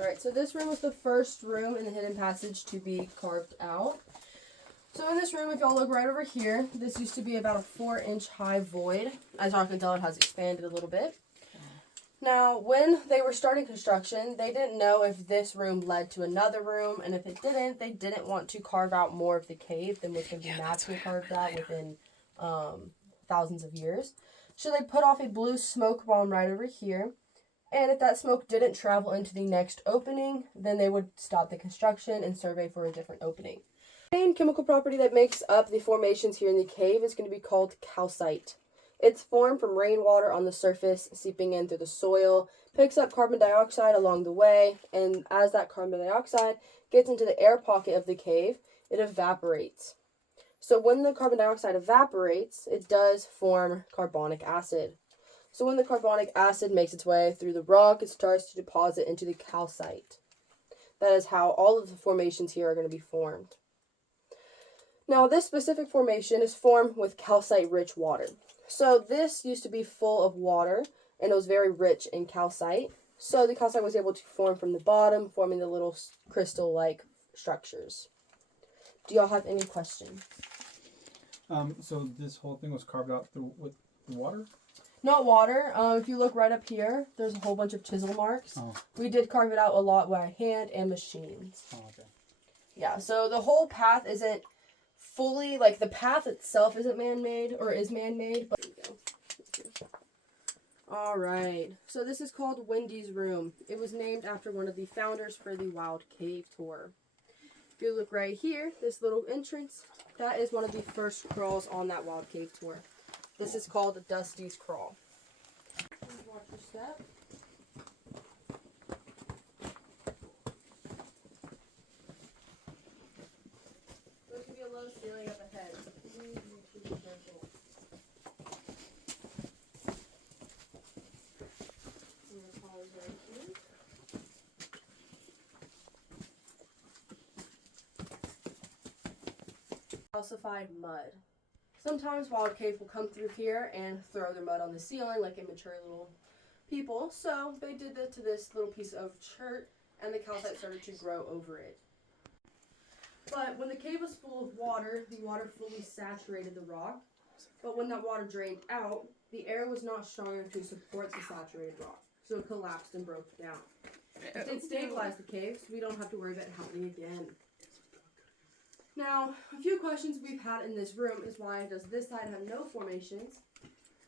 Alright, so this room was the first room in the hidden passage to be carved out. So in this room, if y'all look right over here, this used to be about a 4-inch high void. As y'all can tell, it has expanded a little bit. Now, when they were starting construction, they didn't know if this room led to another room, and if it didn't, they didn't want to carve out more of the cave than was going to be naturally carved out within thousands of years. So they put off a blue smoke bomb right over here, and if that smoke didn't travel into the next opening, then they would stop the construction and survey for a different opening. The main chemical property that makes up the formations here in the cave is going to be called calcite. It's formed from rainwater on the surface, seeping in through the soil, picks up carbon dioxide along the way, and as that carbon dioxide gets into the air pocket of the cave, it evaporates. So when the carbon dioxide evaporates, it does form carbonic acid. So when the carbonic acid makes its way through the rock, it starts to deposit into the calcite. That is how all of the formations here are going to be formed. Now, this specific formation is formed with calcite-rich water. So this used to be full of water, and it was very rich in calcite. So the calcite was able to form from the bottom, forming the little crystal-like structures. Do y'all have any questions? So this whole thing was carved out with water? Not water. If you look right up here, there's a whole bunch of chisel marks. Oh. We did carve it out a lot by hand and machines. Oh, okay. Yeah, so the whole path isn't fully, like, the path itself isn't man-made, or is man-made, but there you go. Alright, so this is called Wendy's Room. It was named after one of the founders for the Wild Cave Tour. If you look right here, this little entrance, that is one of the first crawls on that Wild Cave Tour. This is called Dusty's Crawl. Please watch your step. There's going to be a low ceiling up ahead. Please make sure you're careful. Calcified mud. Sometimes Wild Cave will come through here and throw their mud on the ceiling like immature little people. So they did that to this little piece of chert, and the calcite started to grow over it. But when the cave was full of water, the water fully saturated the rock. But when that water drained out, the air was not strong enough to support the saturated rock. So it collapsed and broke down. It did stabilize the cave, so we don't have to worry about it happening again. Now, a few questions we've had in this room is why does this side have no formations,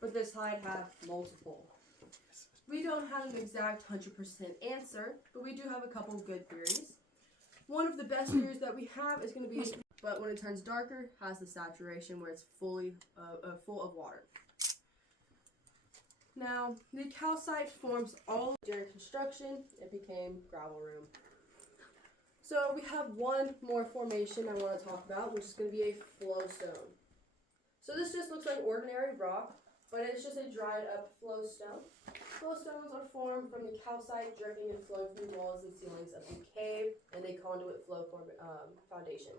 but this side have multiple? We don't have an exact 100% answer, but we do have a couple of good theories. One of the best theories that we have is going to be, but when it turns darker, has the saturation where it's fully full of water. Now, the calcite forms all during construction. It became gravel room. So we have one more formation I want to talk about, which is going to be a flowstone. So this just looks like ordinary rock, but it's just a dried up flowstone. Flowstones are formed from the calcite dripping and flowing through walls and ceilings of the cave and a conduit flow foundation.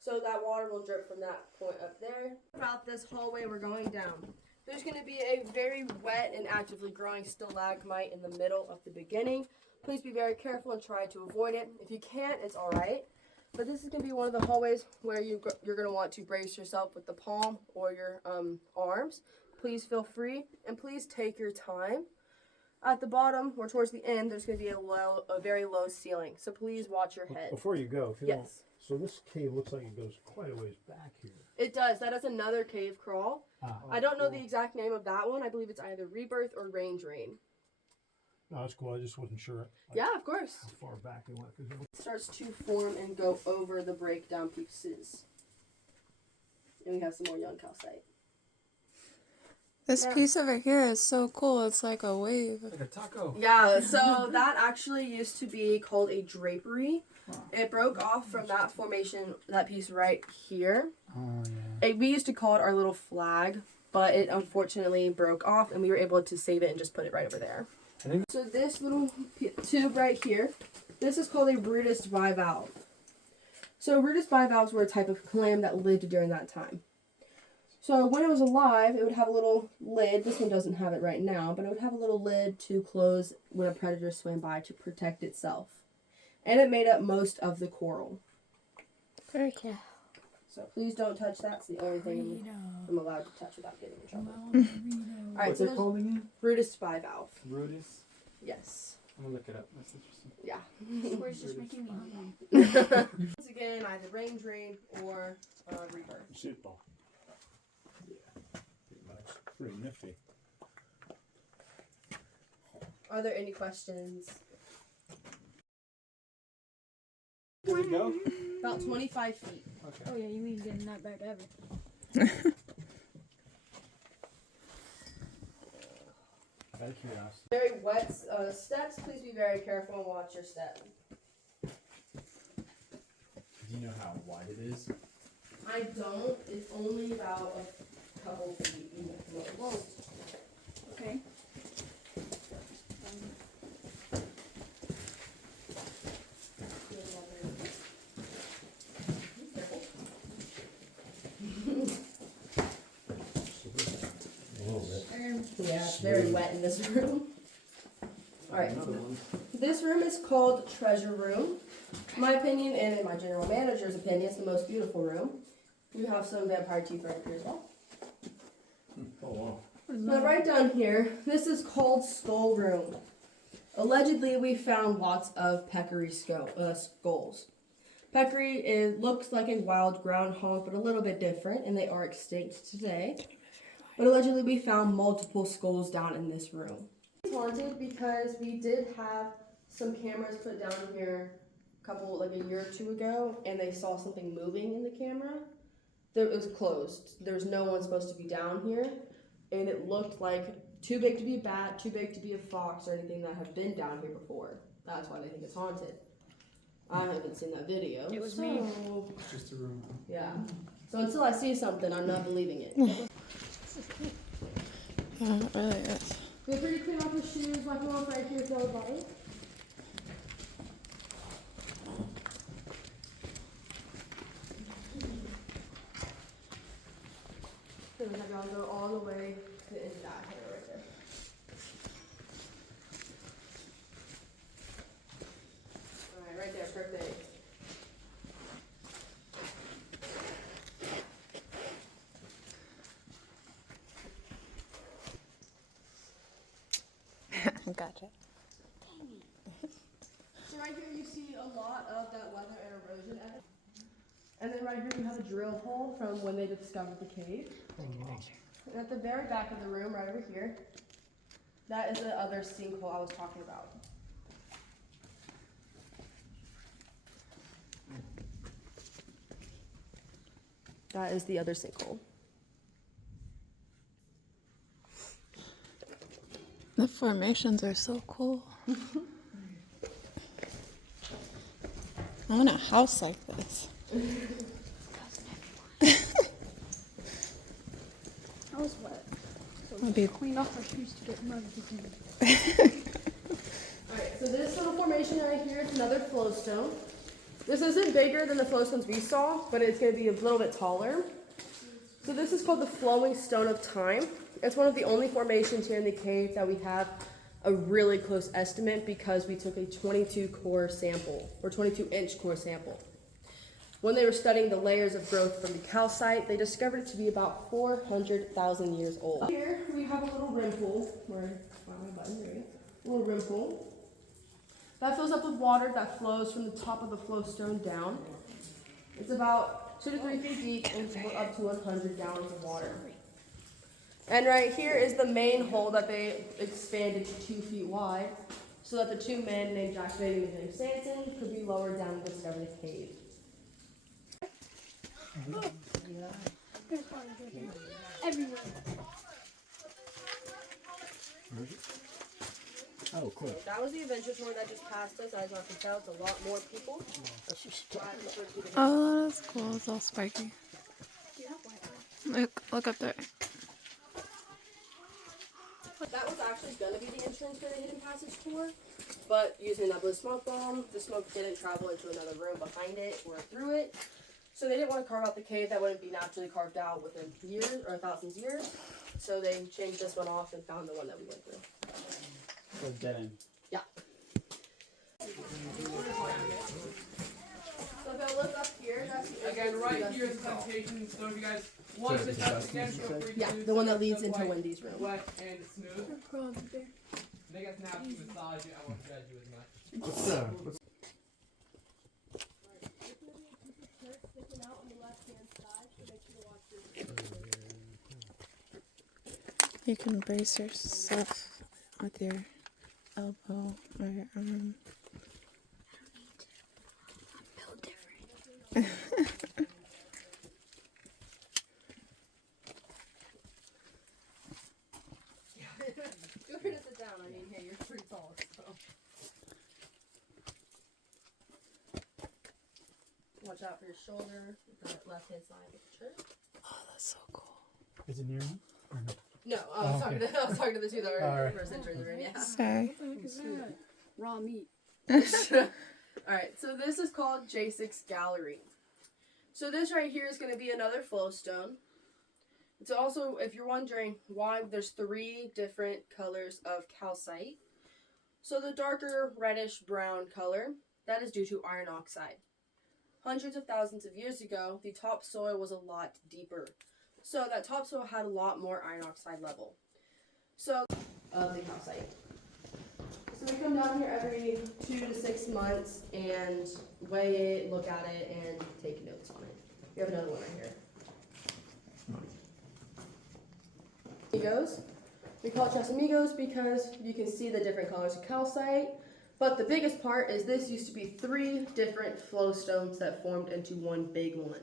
So that water will drip from that point up there. About this hallway we're going down. There's going to be a very wet and actively growing stalagmite in the middle of the beginning. Please be very careful and try to avoid it. If you can't, it's alright. But this is going to be one of the hallways where you're going to want to brace yourself with the palm or your arms. Please feel free and please take your time. At the bottom or towards the end, there's going to be a very low ceiling. So please watch your head. Before you go, yes. So this cave looks like it goes quite a ways back here. It does. That is another cave crawl. I don't know the exact name of that one. I believe it's either Rebirth or Range Rain. No, that's cool. I just wasn't sure. Yeah, of course. How far back it went. It starts to form and go over the breakdown pieces. And we have some more young calcite. This piece over here is so cool. It's like a wave. Like a taco. Yeah, so that actually used to be called a drapery. It broke off from that formation, that piece right here. Oh, yeah. We used to call it our little flag, but it unfortunately broke off, and we were able to save it and just put it right over there. So this little tube right here, this is called a rudist bivalve. So rudist bivalves were a type of clam that lived during that time. So when it was alive, it would have a little lid. This one doesn't have it right now, but it would have a little lid to close when a predator swam by to protect itself. And it made up most of the coral. Very cool. So please don't touch that. It's the only thing I'm allowed to touch without getting in trouble. Alright, What's so it there's called again? Brutus bivalve. Brutus. Yes. I'm gonna look it up. That's interesting. Yeah. Square's just making me hungry. Once again, either rain drain or rebirth. Shit ball. Yeah. That's pretty nifty. Are there any questions? Where did it go? About 25 feet. Okay. Oh yeah, you mean getting that back ever. Out of curiosity. Very wet steps. Please be very careful and watch your step. Do you know how wide it is? I don't. It's only about a couple feet. Whoa. Okay. Yeah, it's very wet in this room. Alright, this room is called Treasure Room. In my opinion, and in my general manager's opinion, it's the most beautiful room. You have some vampire teeth right here as well. Oh wow. Now right down here, this is called Skull Room. Allegedly, we found lots of peccary skulls. Peccary looks like a wild groundhog, but a little bit different, and they are extinct today. But allegedly, we found multiple skulls down in this room. It's haunted because we did have some cameras put down here a year or two ago, and they saw something moving in the camera. It was closed. There was no one supposed to be down here, and it looked like too big to be a bat, too big to be a fox, or anything that had been down here before. That's why they think it's haunted. I haven't seen that video. It was me. It's just a room. Yeah. So until I see something, I'm not believing it. Yeah, it really is. Feel free to clean off your shoes, wipe them off right here with your body. So we have y'all go all the way to the end of that hair right there. Alright, right there, perfect. Gotcha. So right here you see a lot of that weather and erosion evidence. And then right here you have a drill hole from when they discovered the cave. And at the very back of the room, right over here, that is the other sinkhole I was talking about. That is the other sinkhole. The formations are so cool. I want a house like this. I was wet. So That'd we be- cleaned off our shoes to get mud again. Alright, so this little formation right here is another flowstone. This isn't bigger than the flowstones we saw, but it's going to be a little bit taller. So this is called the Flowing Stone of Time. It's one of the only formations here in the cave that we have a really close estimate because we took a 22 core sample, or 22 inch core sample. When they were studying the layers of growth from the calcite, they discovered it to be about 400,000 years old. Here we have a little rim pool, where, find my button, there you go. A little rim pool. That fills up with water that flows from the top of the flowstone down. It's about 2 to 3 feet deep and up to 100 gallons of water. And right here is the main hole that they expanded to 2 feet wide so that the two men named Jack Baby and James Sanson could be lowered down and discover the cave. There's water dripping everywhere. Oh, cool. That was the adventure tour that just passed us. As I can tell, it's a lot more people. That's just Oh, that's cool. It's all spiky. Do you have Wi-Fi? Look up there. That was actually going to be the entrance for the Hidden Passage tour, but using that blue smoke bomb, the smoke didn't travel into another room behind it or through it. So they didn't want to carve out the cave that wouldn't be naturally carved out within years or thousands of years. So they changed this one off and found the one that we went through. So dead end. So if I look up here, that's the Again, right that's here the is the crawl. temptation, so if you guys want to touch again, feel free to Yeah, do the one so. that leads It's into wet- Wendy's room. Wet and smooth. There. They guys have to massage it. I won't judge you as much. What's that? What's You can brace yourself with your elbow or your arm. Built different. Feel free to sit down. I mean, hey, you're pretty tall, so. Watch out for your shoulder. The left hand side of the shirt. Oh, that's so cool. Is it near me? Or no? No, I was talking to the two that were Alright. first entering the room. Yeah. Sorry. Raw meat. Alright, so this is called J6 Gallery. So this right here is going to be another flowstone. It's also, if you're wondering why there's 3 different colors of calcite. So the darker reddish brown color, that is due to iron oxide. Hundreds of thousands of years ago, the topsoil was a lot deeper. So that topsoil had a lot more iron oxide level. So, of the calcite. So we come down here every 2 to 6 months and weigh it, look at it, and take notes on it. We have another one right here. Amigos. We call it Amigos because you can see the different colors of calcite. But the biggest part is this used to be 3 different flowstones that formed into one big one.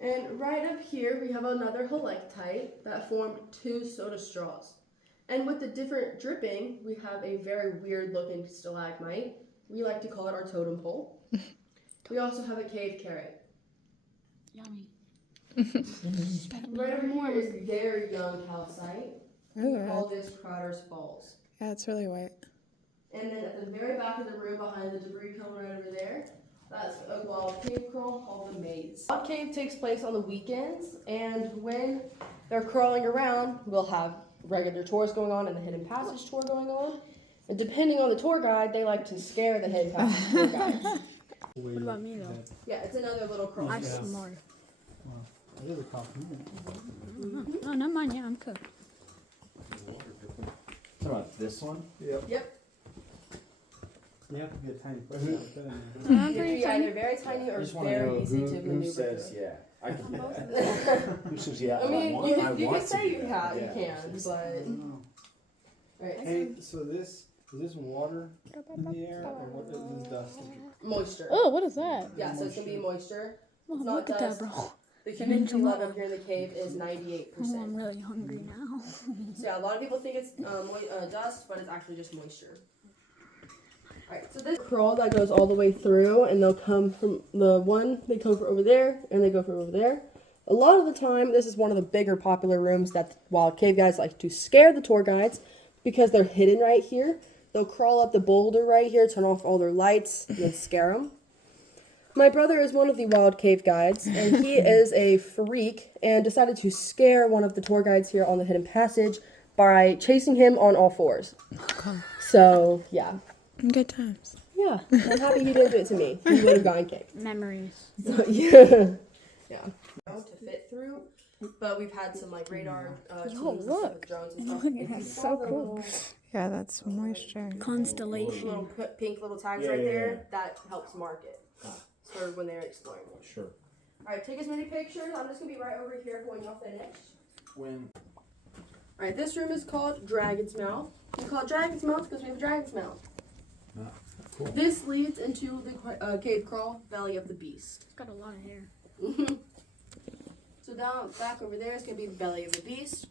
And right up here we have another helictite that formed 2 soda straws. And with the different dripping, we have a very weird looking stalagmite. We like to call it our totem pole. We also have a cave carrot. Yummy. Right over here is very young calcite. We Ooh, call this Crowder's Falls. yeah, it's really white. And then at the very back of the room behind the debris cone right over there, that's a wild cave crawl called the Maze. Wild cave takes place on the weekends, and when they're crawling around, we'll have regular tours going on and the hidden passage tour going on. And depending on the tour guide, they like to scare the hidden passage tour guides. What about me though? Yeah, it's another little crawl. I'm Yeah. smart. That is a compliment. Oh, not mine. Yeah, I'm cooked. Talking about this one? Yep. Yep. You have to be a tiny Who- person to fit in there. It can be either very tiny I or just want to very know easy to who maneuver says through. yeah. I can do that. Who says yeah? I mean, want- you I can want to say do you that. can, Yeah. you can, but I don't know. right. Hey, so this is this water in the air or what is this dust? Moisture. Oh, what is that? Yeah, so it's gonna be moisture. Oh, It's not look at dust. that, bro. The humidity level here in the cave is Oh, 98%. I'm really hungry now. So yeah, a lot of people think it's dust, but it's actually just moisture. Alright, so this crawl that goes all the way through, and they'll come from the one, they go for over there, and they go for over there. A lot of the time, this is one of the bigger popular rooms that wild cave guides like to scare the tour guides because they're hidden right here. They'll crawl up the boulder right here, turn off all their lights, and then scare them. My brother is one of the wild cave guides, and he is a freak and decided to scare one of the tour guides here on the hidden passage by chasing him on all 4s. So, yeah. Good times. Yeah, I'm happy he didn't do it to me. He would have gone kicked. Memories. So, yeah. Yeah. To fit through, but we've had some like radar teams Yo, and stuff look. with drones and stuff. Look, If you that's saw so the cool. little- Yeah, that's moisture. Constellation. Little pink little tags Yeah, right yeah, there, yeah. that helps mark it. For when they're exploring. Sure. Alright, take as many pictures. I'm just gonna be right over here when y'all finish. When Alright, this room is called Dragon's Mouth. We call it Dragon's Mouth because we have a dragon's mouth. cool. This leads into the cave crawl, Belly of the Beast. It's got a lot of hair. So down back over there is going to be the Belly of the Beast.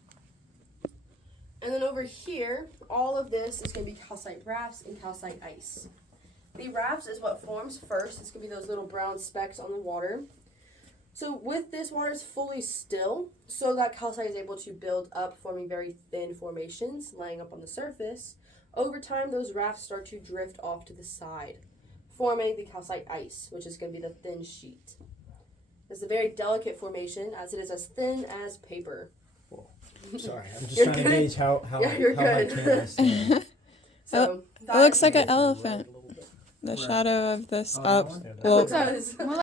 And then over here, all of this is going to be calcite rafts and calcite ice. The rafts is what forms first. It's going to be those little brown specks on the water. So with this, water is fully still, so that calcite is able to build up, forming very thin formations, laying up on the surface. Over time, those rafts start to drift off to the side, forming the calcite ice, which is going to be the thin sheet. It's a very delicate formation, as it is as thin as paper. Sorry, I'm just You're trying to good. gauge how Yeah, you're my good. camera stand. So It looks like an Red a elephant. little bit. The Where? shadow of this Oh, that up. one? Well, Looks like this.